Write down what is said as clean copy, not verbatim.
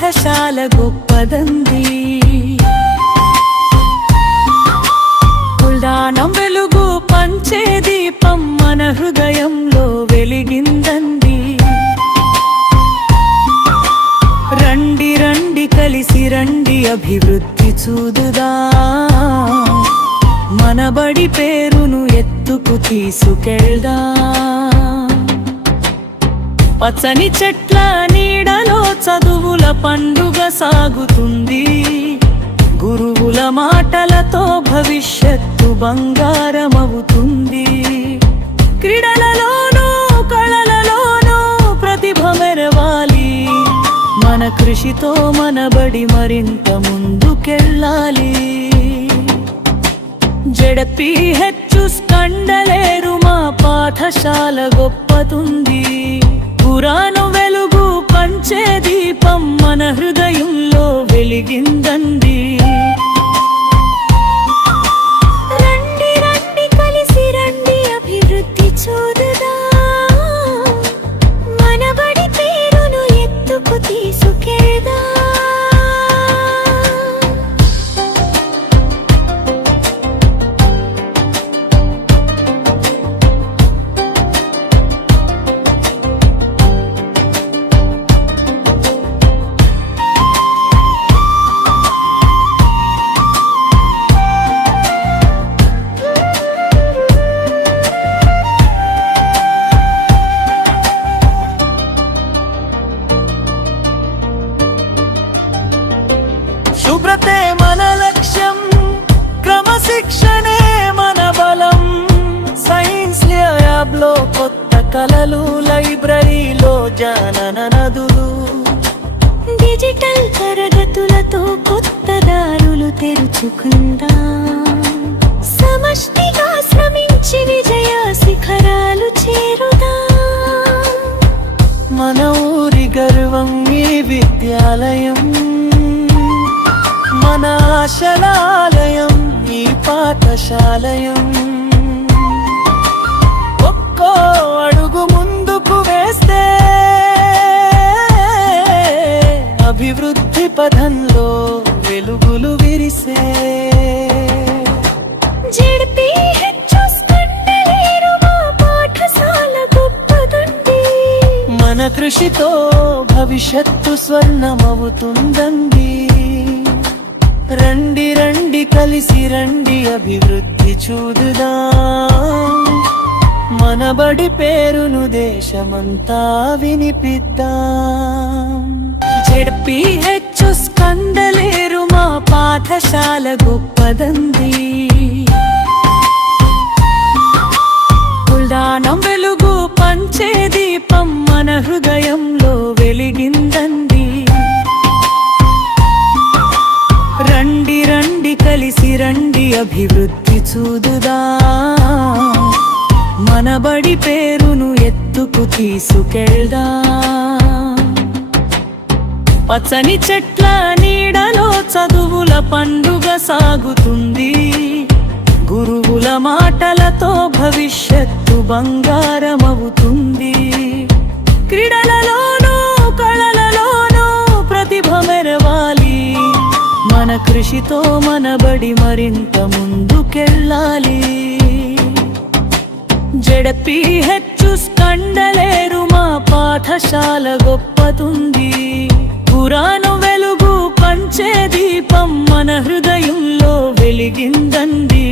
పాఠశాల గొప్పదంది. కుల్దానం వెలుగు పంచే దీపం మన హృదయంలో వెలిగిందంది. రండి రండి కలిసి రండి అభివృద్ధి చూదుదా, మన బడి పేరును ఎత్తుకు తీసుకెళ్దా. పచ్చని చెట్ల నీడలో చదువుల పండుగ సాగుతుంది. గురువుల మాటలతో భవిష్యత్తు బంగారమవుతుంది. క్రీడలలోనూ కళలలోనూ ప్రతిభ మెరవాలి. మన కృషితో మన బడి మరింత ముందుకెళ్ళాలి. జెడ్పీహెచ్ కండలేరు మా పాఠశాల గొప్పతుంది. పురాను వెలుగు పంచే దీపం మన హృదయంలో వెలిగిందండి. రండి రండి కలిసి రండి అభివృద్ధి చూదుదా, మన బడి పేరును ఎత్తుకు తీసుకెళ్దా. శుభ్రతే మన లక్ష్యం, క్రమశిక్షణే మన బలం. సైన్స్ ల్యాబ్లో కొత్త కళలు, లైబ్రరీలో జానన నదులు. డిజిటల్ తరగతులతో కొత్త దారులు తెరుచుకుందాం. సమష్టిగా శ్రమించి విజయ శిఖరాలు చేరుదాం. మన ఊరి గర్వం ఈ విద్యాలయం, మన ఆశలాలయం ఈ పాఠశాలయం. ఒక్కో అడుగు ముందుకు వేస్తే అభివృద్ధి పథంలో వెలుగులు విరిసే. జెడ్పీహెచ్ కండలేరు మా పాఠశాల గొప్పదండి. మన కృషితో భవిష్యత్తు స్వర్ణమవుతుందండి. రండి రండి కలిసి రండి అభివృద్ధి చూదుదా, మన బడి పేరును దేశమంతా వినిపిద్దాం. జెడ్పీహెచ్ కండలేరు మా పాఠశాల గొప్పదంది. కుల్దానం వెలుగు పంచే దీపం మన హృదయంలో వెలిగిందండి. రండి రండి కలిసి రండి అభివృద్ధి చూదుదా, మన బడి పేరును ఎత్తుకు తీసుకెళ్దా. పచ్చని చెట్ల నీడలో చదువుల పండుగ సాగుతుంది. గురువుల మాటలతో భవిష్యత్తు బంగారమవుతుంది. క్రీడలలోనూ కళలలోనూ ప్రతిభ మెరవాలి. మన కృషితో మన బడి మరింత ముందుకెళ్ళాలి. జెడ్పీహెచ్ కండలేరు మా పాఠశాల గొప్పతుంది. పురాను వెలుగు పంచే దీపం మన హృదయంలో వెలిగిందండి.